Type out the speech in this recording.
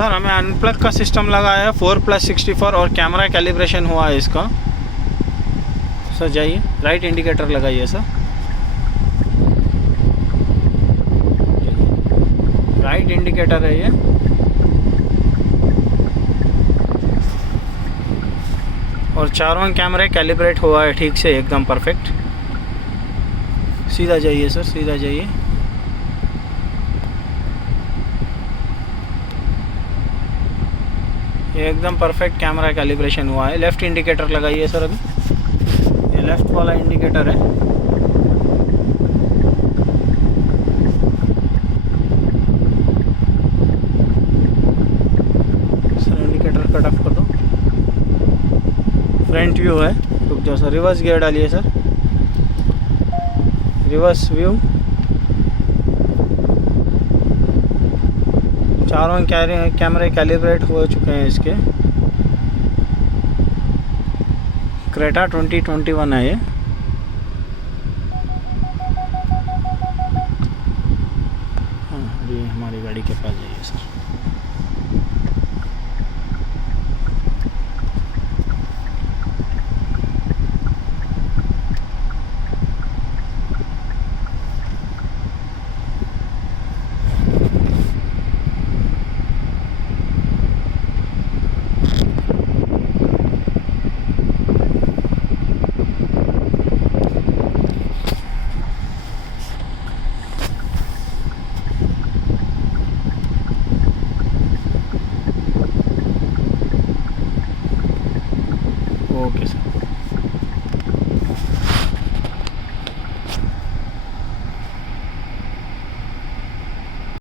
सर हमें अनप्लग का सिस्टम लगा है 4+64 और कैमरा कैलिब्रेशन हुआ है इसका। सर जाइए, राइट इंडिकेटर लगाइए सर। राइट इंडिकेटर है ये। और चारों कैमरे कैलिब्रेट हुआ है ठीक से, एकदम परफेक्ट। सीधा जाइए सर, सीधा जाइए। ये एकदम परफेक्ट कैमरा कैलिब्रेशन हुआ है। लेफ़्ट इंडिकेटर लगाइए सर अभी। ये लेफ़्ट वाला इंडिकेटर है। सर इंडिकेटर कट ऑफ कर दो। फ्रंट व्यू है, रुक जाओ सर। रिवर्स गियर डालिए सर, रिवर्स व्यू। चारों कैमरे कैलिब्रेट हो चुके हैं इसके। क्रेटा 2021 है ये। हाँ, अभी हमारी गाड़ी के पास जाइए सर।